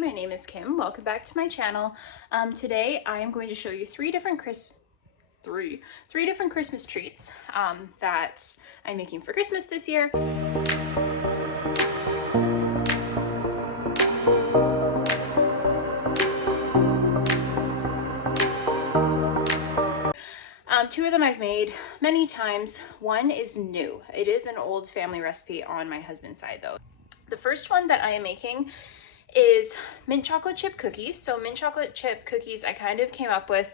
my name is Kim. Welcome back to my channel. Today I am going to show you three different Christmas treats that I'm making for Christmas this year. Two of them I've made many times. One is new. It is an old family recipe on my husband's side though. The first one that I am making is mint chocolate chip cookies. So mint chocolate chip cookies I kind of came up with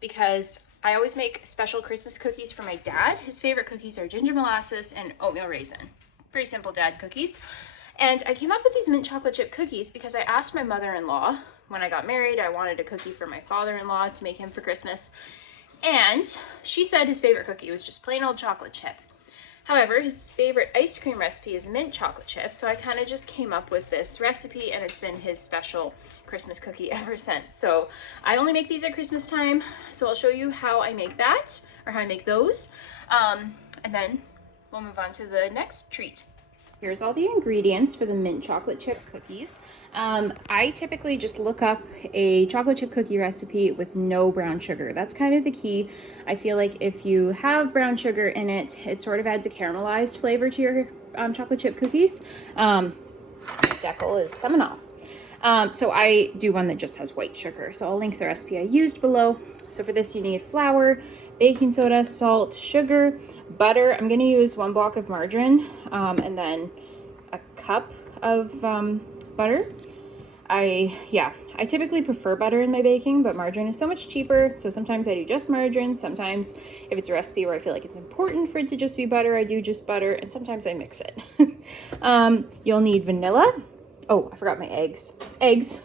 because I always make special Christmas cookies for my dad. His favorite cookies are ginger molasses and oatmeal raisin. Very simple dad cookies. And I came up with these mint chocolate chip cookies because I asked my mother-in-law when I got married. I wanted a cookie for my father-in-law to make him for Christmas. And she said his favorite cookie was just plain old chocolate chip. However, his favorite ice cream recipe is mint chocolate chip, so I kind of just came up with this recipe and it's been his special Christmas cookie ever since. So I only make these at Christmas time, so I'll show you how I make that, or how I make those, and then we'll move on to the next treat. Here's all the ingredients for the mint chocolate chip cookies. I typically just look up a chocolate chip cookie recipe with no brown sugar. That's kind of the key. I feel like if you have brown sugar in it, it sort of adds a caramelized flavor to your chocolate chip cookies. Decal is coming off. So I do one that just has white sugar. So I'll link the recipe I used below. So for this you need flour, baking soda, salt, sugar, butter. I'm going to use 1 block of margarine and then a cup of butter. I typically prefer butter in my baking, but margarine is so much cheaper. So sometimes I do just margarine. Sometimes if it's a recipe where I feel like it's important for it to just be butter, I do just butter, and sometimes I mix it. You'll need vanilla. Oh, I forgot my eggs. Eggs.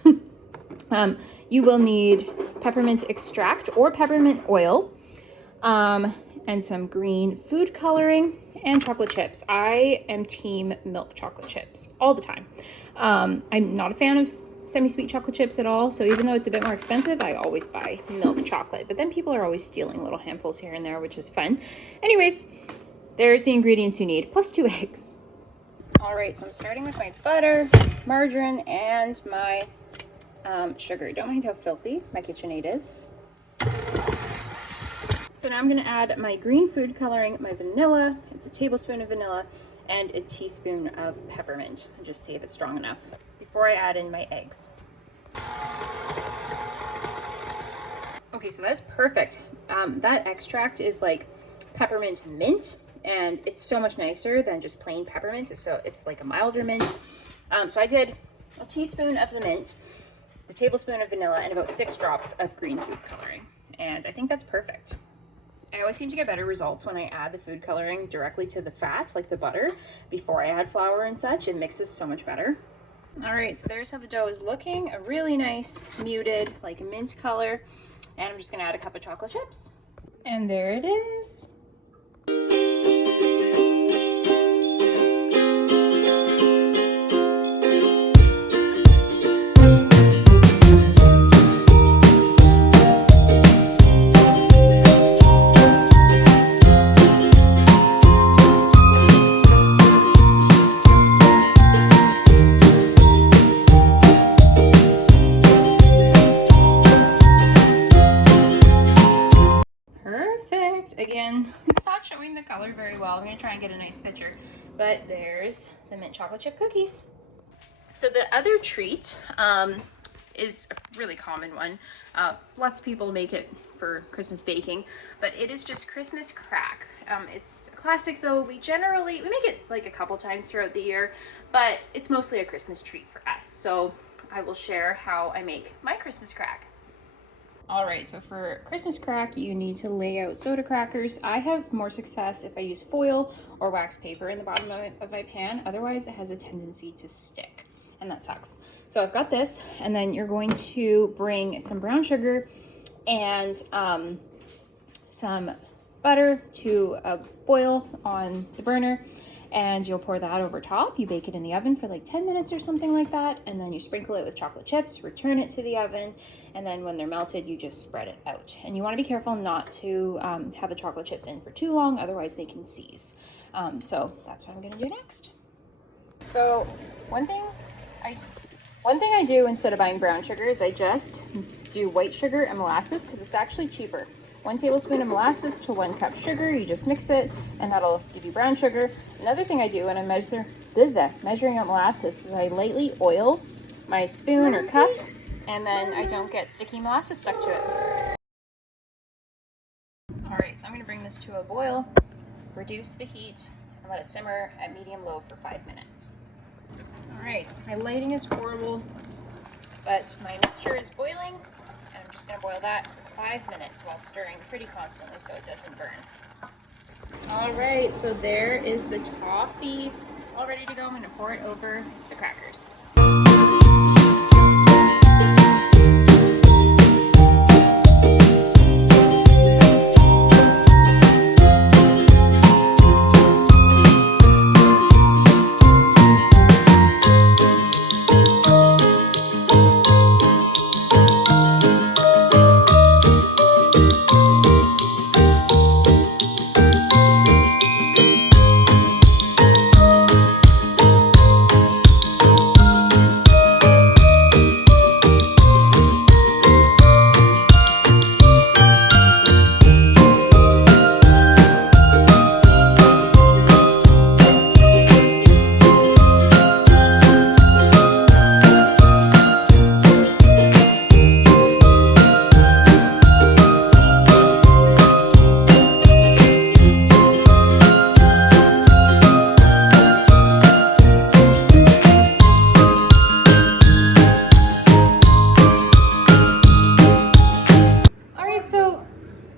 You will need peppermint extract or peppermint oil. And some green food coloring and chocolate chips. I am team milk chocolate chips all the time. I'm not a fan of semi-sweet chocolate chips at all, so even though it's a bit more expensive, I always buy milk chocolate. But then people are always stealing little handfuls here and there, which is fun. Anyways, there's the ingredients you need, plus 2 eggs. All right, so I'm starting with my butter, margarine, and my sugar. Don't mind how filthy my KitchenAid is. So now I'm going to add my green food coloring, my vanilla, it's a tablespoon of vanilla, and a teaspoon of peppermint, and just see if it's strong enough before I add in my eggs. Okay, so that's perfect. That extract is like peppermint mint, and it's so much nicer than just plain peppermint, so it's like a milder mint. So I did a teaspoon of the mint, a tablespoon of vanilla, and about 6 drops of green food coloring, and I think that's perfect. I always seem to get better results when I add the food coloring directly to the fat, like the butter, before I add flour and such. It mixes so much better. All right, so there's how the dough is looking. A really nice muted, like mint color. And I'm just gonna add a cup of chocolate chips. And there it is. Again, it's not showing the color very well. I'm going to try and get a nice picture. But there's the mint chocolate chip cookies. So the other treat is a really common one. Lots of people make it for Christmas baking, but it is just Christmas crack. It's a classic though. We make it like a couple times throughout the year, but it's mostly a Christmas treat for us. So I will share how I make my Christmas crack. All right, so for Christmas crack, you need to lay out soda crackers. I have more success if I use foil or wax paper in the bottom of my pan. Otherwise, it has a tendency to stick, and that sucks. So I've got this, and then you're going to bring some brown sugar and some butter to a boil on the burner, and you'll pour that over top. You bake it in the oven for like 10 minutes or something like that, and then you sprinkle it with chocolate chips, return it to the oven, and then when they're melted, you just spread it out. And you want to be careful not to have the chocolate chips in for too long, otherwise they can seize. So that's what I'm going to do next. So one thing I One thing I do instead of buying brown sugar is I just do white sugar and molasses because it's actually cheaper. 1 tablespoon of molasses to 1 cup sugar, you just mix it and that'll give you brown sugar. Another thing I do when I'm measuring out molasses is I lightly oil my spoon or cup, and then I don't get sticky molasses stuck to it. Alright, so I'm going to bring this to a boil, reduce the heat, and let it simmer at medium-low for 5 minutes. Alright, my lighting is horrible, but my mixture is boiling, and I'm just going to boil that for 5 minutes while stirring pretty constantly so it doesn't burn. Alright, so there is the toffee all ready to go. I'm going to pour it over the crackers.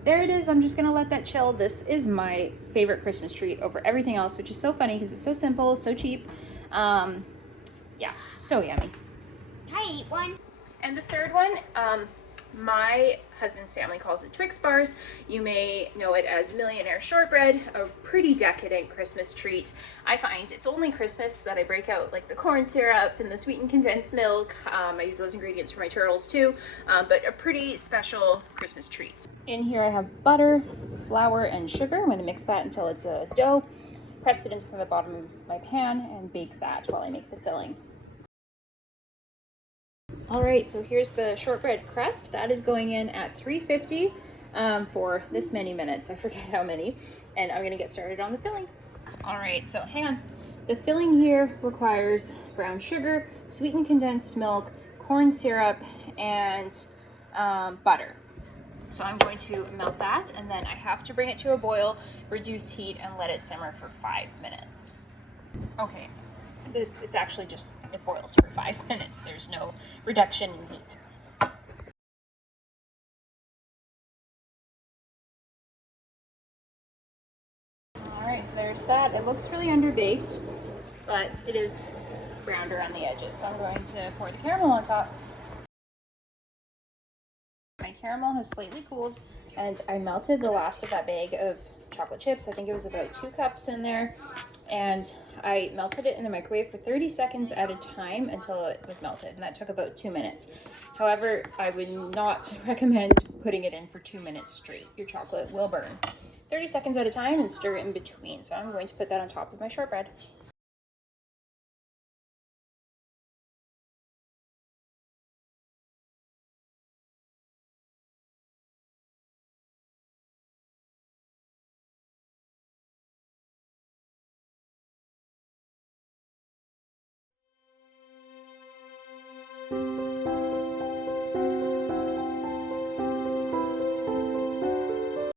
There it is. I'm just gonna let that chill. This is my favorite Christmas treat over everything else, which is so funny because it's so simple, so cheap. Yeah, so yummy. I eat one. And the third one, my husband's family calls it Twix bars. You may know it as Millionaire Shortbread, a pretty decadent Christmas treat. I find it's only Christmas that I break out like the corn syrup and the sweetened condensed milk. I use those ingredients for my turtles too, but a pretty special Christmas treat. In here I have butter, flour, and sugar. I'm going to mix that until it's a dough. Press it into the bottom of my pan and bake that while I make the filling. Alright, so here's the shortbread crust. That is going in at 350 for this many minutes. I forget how many. And I'm going to get started on the filling. Alright, so hang on. The filling here requires brown sugar, sweetened condensed milk, corn syrup, and butter. So I'm going to melt that, and then I have to bring it to a boil, reduce heat, and let it simmer for 5 minutes. Okay, it's actually just, it boils for 5 minutes. There's no reduction in heat. Alright, so there's that. It looks really underbaked, but it is browned around the edges. So I'm going to pour the caramel on top. My caramel has slightly cooled, and I melted the last of that bag of chocolate chips. I think it was about 2 cups in there, and I melted it in the microwave for 30 seconds at a time until it was melted, and that took about 2 minutes. However, I would not recommend putting it in for 2 minutes straight. Your chocolate will burn. 30 seconds at a time and stir it in between. So I'm going to put that on top of my shortbread.